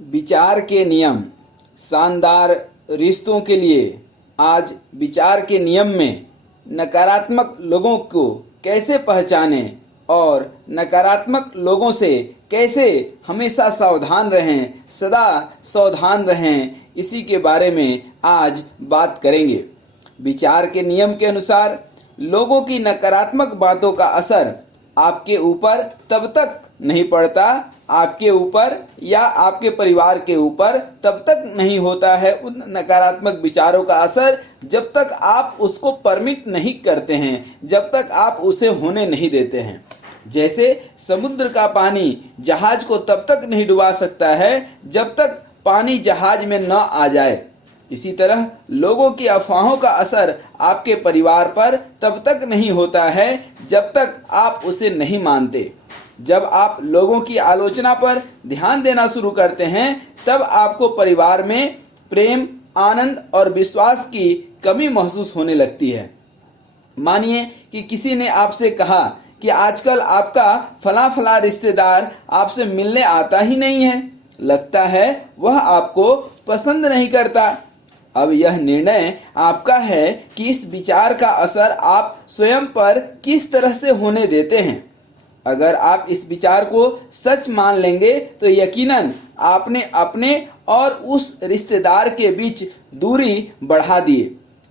विचार के नियम शानदार रिश्तों के लिए। आज विचार के नियम में नकारात्मक लोगों को कैसे पहचानें और नकारात्मक लोगों से कैसे हमेशा सावधान रहें, सदा सावधान रहें, इसी के बारे में आज बात करेंगे। विचार के नियम के अनुसार लोगों की नकारात्मक बातों का असर आपके ऊपर तब तक नहीं पड़ता, आपके ऊपर या आपके परिवार के ऊपर तब तक नहीं होता है उन नकारात्मक विचारों का असर जब तक आप उसको परमिट नहीं करते हैं, जब तक आप उसे होने नहीं देते हैं। जैसे समुद्र का पानी जहाज को तब तक नहीं डुबा सकता है जब तक पानी जहाज में न आ जाए। इसी तरह लोगों की अफवाहों का असर आपके परिवार पर तब तक नहीं होता है जब तक आप उसे नहीं मानते। जब आप लोगों की आलोचना पर ध्यान देना शुरू करते हैं तब आपको परिवार में प्रेम, आनंद और विश्वास की कमी महसूस होने लगती है। मानिए कि किसी ने आपसे कहा कि आजकल आपका फला रिश्तेदार आपसे मिलने आता ही नहीं है, लगता है वह आपको पसंद नहीं करता। अब यह निर्णय आपका है कि इस विचार का असर आप स्वयं पर किस तरह से होने देते हैं। अगर आप इस विचार को सच मान लेंगे तो यकीनन आपने अपने और उस रिश्तेदार के बीच दूरी बढ़ा दी।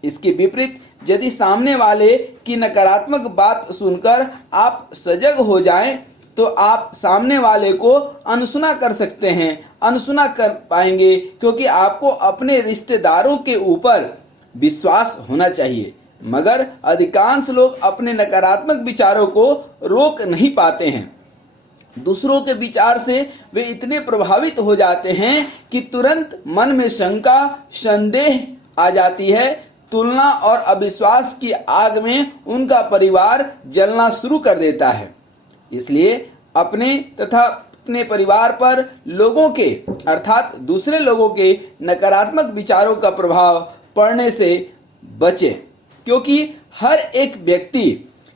इसके विपरीत यदि सामने वाले की नकारात्मक बात सुनकर आप सजग हो जाएं तो आप सामने वाले को अनसुना कर सकते हैं, अनसुना कर पाएंगे, क्योंकि आपको अपने रिश्तेदारों के ऊपर विश्वास होना चाहिए। मगर अधिकांश लोग अपने नकारात्मक विचारों को रोक नहीं पाते हैं। दूसरों के विचार से वे इतने प्रभावित हो जाते हैं कि तुरंत मन में शंका, संदेह आ जाती है। तुलना और अविश्वास की आग में उनका परिवार जलना शुरू कर देता है। इसलिए अपने तथा अपने परिवार पर लोगों के अर्थात दूसरे लोगों के नकारात्मक विचारों का प्रभाव पड़ने से बचें, क्योंकि हर एक व्यक्ति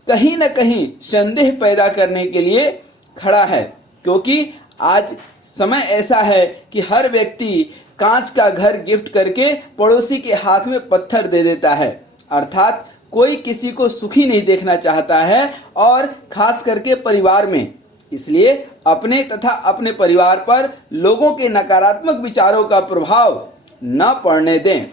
कहीं न कहीं संदेह पैदा करने के लिए खड़ा है। क्योंकि आज समय ऐसा है कि हर व्यक्ति कांच का घर गिफ्ट करके पड़ोसी के हाथ में पत्थर दे देता है। अर्थात कोई किसी को सुखी नहीं देखना चाहता है, और खास करके परिवार में। इसलिए अपने तथा अपने परिवार पर लोगों के नकारात्मक विचारों का प्रभाव न पड़ने दें।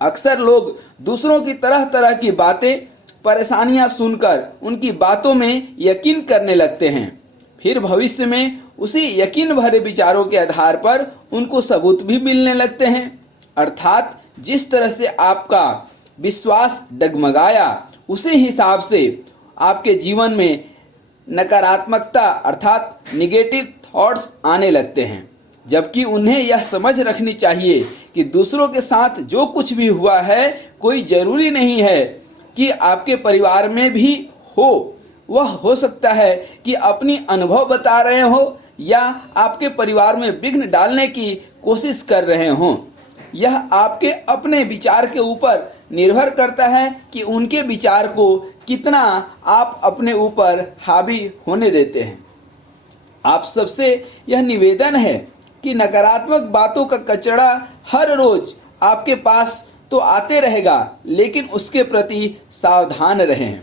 अक्सर लोग दूसरों की तरह तरह की बातें, परेशानियां सुनकर उनकी बातों में यकीन करने लगते हैं। फिर भविष्य में उसी यकीन भरे विचारों के आधार पर उनको सबूत भी मिलने लगते हैं। अर्थात जिस तरह से आपका विश्वास डगमगाया उसी हिसाब से आपके जीवन में नकारात्मकता अर्थात निगेटिव थॉट्स आने लगते हैं। जबकि उन्हें यह समझ रखनी चाहिए कि दूसरों के साथ जो कुछ भी हुआ है कोई जरूरी नहीं है कि आपके परिवार में भी हो। वह हो सकता है कि अपनी अनुभव बता रहे हो या आपके परिवार में विघ्न डालने की कोशिश कर रहे हों। यह आपके अपने विचार के ऊपर निर्भर करता है कि उनके विचार को कितना आप अपने ऊपर हावी होने देते हैं। आप सबसे यह निवेदन है कि नकारात्मक बातों का कचरा हर रोज आपके पास तो आते रहेगा, लेकिन उसके प्रति सावधान रहें।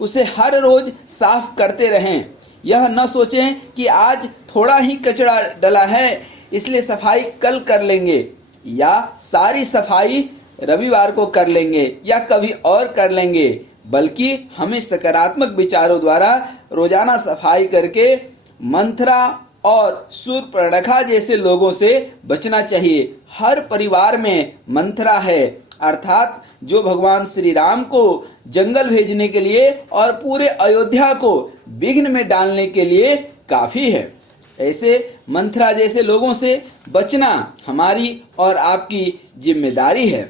उसे हर रोज साफ करते रहें। यह न सोचें कि आज थोड़ा ही कचरा डला है इसलिए सफाई कल कर लेंगे, या सारी सफाई रविवार को कर लेंगे या कभी और कर लेंगे, बल्कि हमें सकारात्मक विचारों द्वारा रोजाना सफाई करके मंथरा और शूर्पणखा जैसे लोगों से बचना चाहिए। हर परिवार में मंथरा है, अर्थात जो भगवान श्री राम को जंगल भेजने के लिए और पूरे अयोध्या को विघ्न में डालने के लिए काफी है। ऐसे मंथरा जैसे लोगों से बचना हमारी और आपकी जिम्मेदारी है।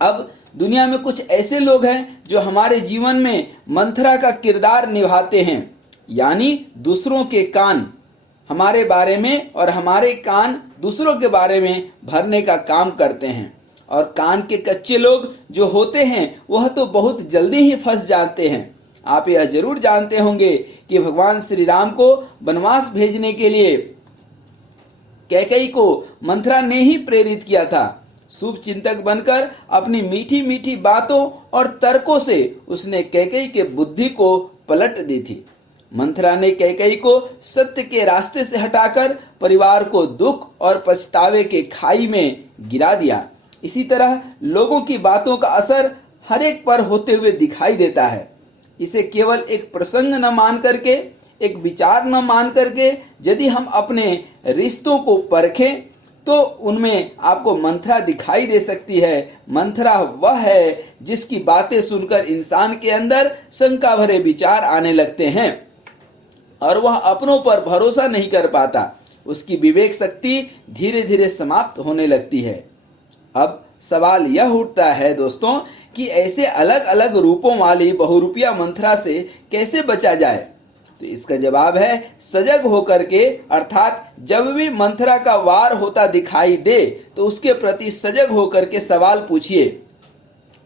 अब दुनिया में कुछ ऐसे लोग हैं जो हमारे जीवन में मंथरा का किरदार निभाते हैं, यानी दूसरों के कान हमारे बारे में और हमारे कान दूसरों के बारे में भरने का काम करते हैं। और कान के कच्चे लोग जो होते हैं वह तो बहुत जल्दी ही फंस जाते हैं। आप यह जरूर जानते होंगे कि भगवान श्री राम को वनवास भेजने के लिए कैकेयी को मंथरा ने ही प्रेरित किया था। शुभ चिंतक बनकर अपनी मीठी मीठी बातों और तर्कों से उसने कैकेयी के बुद्धि को पलट दी थी। मंथरा ने कैकेयी को सत्य के रास्ते से हटाकर परिवार को दुख और पछतावे के खाई में गिरा दिया। इसी तरह लोगों की बातों का असर हर एक पर होते हुए दिखाई देता है। इसे केवल एक प्रसंग न मान करके, एक विचार न मान करके यदि हम अपने रिश्तों को परखें तो उनमें आपको मंथरा दिखाई दे सकती है। मंथरा वह है जिसकी बातें सुनकर इंसान के अंदर शंका भरे विचार आने लगते हैं और वह अपनों पर भरोसा नहीं कर पाता। उसकी विवेक शक्ति धीरे धीरे समाप्त होने लगती है। अब सवाल यह उठता है दोस्तों कि ऐसे अलग अलग रूपों वाली बहुरूपिया मंथरा से कैसे बचा जाए। तो इसका जवाब है सजग होकर के, अर्थात जब भी मंथरा का वार होता दिखाई दे तो उसके प्रति सजग होकर के सवाल पूछिए,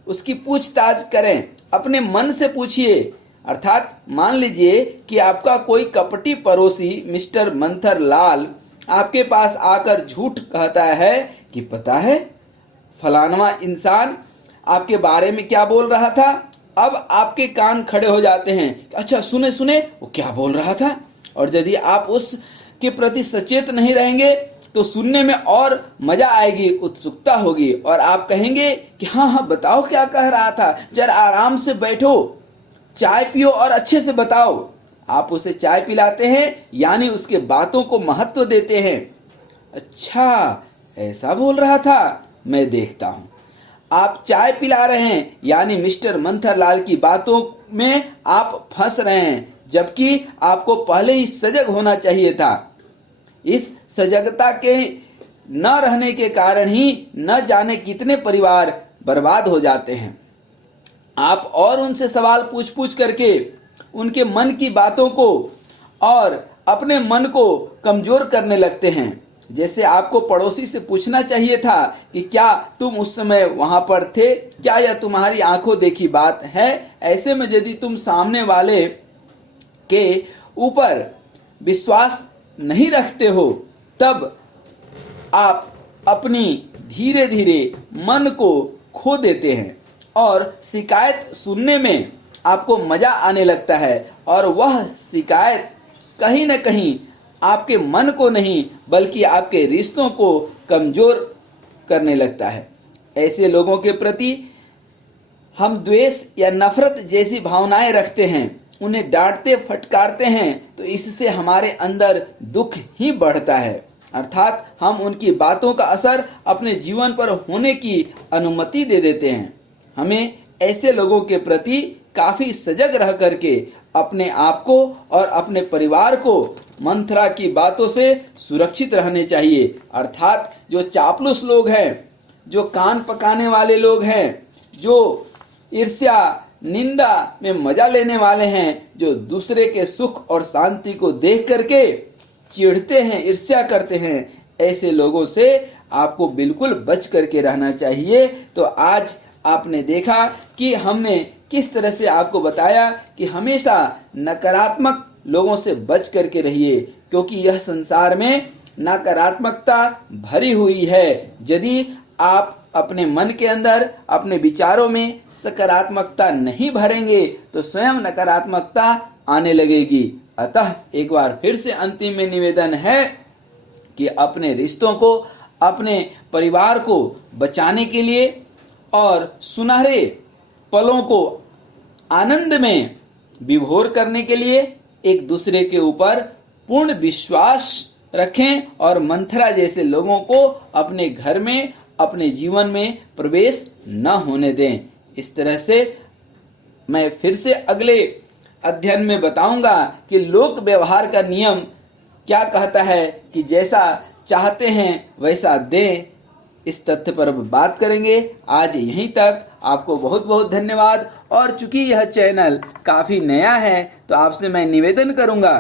उसकी पूछताछ करें, अपने मन से पूछिए। अर्थात मान लीजिए कि आपका कोई कपटी पड़ोसी मिस्टर मंथर लाल आपके पास आकर झूठ कहता है कि पता है फलानवा इंसान आपके बारे में क्या बोल रहा था। अब आपके कान खड़े हो जाते हैं, अच्छा सुने सुने वो क्या बोल रहा था। और यदि आप उसके प्रति सचेत नहीं रहेंगे तो सुनने में और मजा आएगी, उत्सुकता होगी और आप कहेंगे कि हाँ हाँ बताओ क्या कह रहा था, जरा आराम से बैठो, चाय पियो और अच्छे से बताओ। आप उसे चाय पिलाते हैं, यानी उसके बातों को महत्व देते हैं। अच्छा ऐसा बोल रहा था, मैं देखता हूँ। आप चाय पिला रहे हैं, यानी मिस्टर मंथर लाल की बातों में आप फंस रहे हैं, जबकि आपको पहले ही सजग होना चाहिए था। इस सजगता के न रहने के कारण ही न जाने कितने परिवार बर्बाद हो जाते हैं। आप और उनसे सवाल पूछ पूछ करके उनके मन की बातों को और अपने मन को कमजोर करने लगते हैं। जैसे आपको पड़ोसी से पूछना चाहिए था कि क्या तुम उस समय वहां पर थे, क्या यह तुम्हारी आंखों देखी बात है। ऐसे में यदि तुम सामने वाले के ऊपर विश्वास नहीं रखते हो तब आप अपनी धीरे धीरे मन को खो देते हैं और शिकायत सुनने में आपको मजा आने लगता है और वह शिकायत कहीं न कहीं आपके मन को नहीं बल्कि आपके रिश्तों को कमजोर करने लगता है। ऐसे लोगों के प्रति हम द्वेष या नफरत जैसी भावनाएं रखते हैं, उन्हें डांटते फटकारते हैं तो इससे हमारे अंदर दुख ही बढ़ता है। अर्थात हम उनकी बातों का असर अपने जीवन पर होने की अनुमति दे देते हैं। हमें ऐसे लोगों के प्रति काफी सजग रह करके अपने आप को और अपने परिवार को मंथरा की बातों से सुरक्षित रहने चाहिए। अर्थात जो चापलूस लोग हैं, जो कान पकाने वाले लोग हैं, जो ईर्ष्या निंदा में मजा लेने वाले हैं, जो दूसरे के सुख और शांति को देख करके चिढ़ते हैं, ईर्ष्या करते हैं, ऐसे लोगों से आपको बिल्कुल बच करके रहना चाहिए। तो आज आपने देखा कि हमने किस तरह से आपको बताया कि हमेशा नकारात्मक लोगों से बच करके रहिए, क्योंकि यह संसार में नकारात्मकता भरी हुई है। यदि आप अपने मन के अंदर अपने विचारों में सकारात्मकता नहीं भरेंगे तो स्वयं नकारात्मकता आने लगेगी। अतः एक बार फिर से अंतिम में निवेदन है कि अपने रिश्तों को, अपने परिवार को बचाने के लिए और सुनहरे पलों को आनंद में विभोर करने के लिए एक दूसरे के ऊपर पूर्ण विश्वास रखें और मंथरा जैसे लोगों को अपने घर में, अपने जीवन में प्रवेश न होने दें। इस तरह से मैं फिर से अगले अध्ययन में बताऊंगा कि लोक व्यवहार का नियम क्या कहता है कि जैसा चाहते हैं वैसा दें। इस तथ्य पर बात करेंगे। आज यहीं तक। आपको बहुत बहुत धन्यवाद। और चूंकि यह चैनल काफ़ी नया है तो आपसे मैं निवेदन करूंगा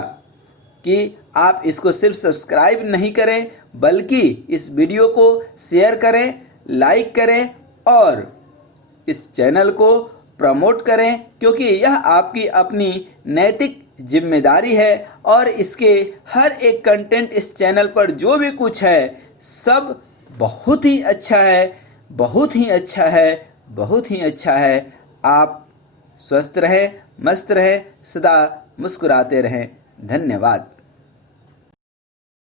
कि आप इसको सिर्फ सब्सक्राइब नहीं करें बल्कि इस वीडियो को शेयर करें, लाइक करें और इस चैनल को प्रमोट करें, क्योंकि यह आपकी अपनी नैतिक जिम्मेदारी है और इसके हर एक कंटेंट इस चैनल पर जो भी कुछ है सब बहुत ही अच्छा है, बहुत ही अच्छा है, बहुत ही अच्छा है। आप स्वस्थ रहें, मस्त रहें, सदा मुस्कुराते रहें। धन्यवाद।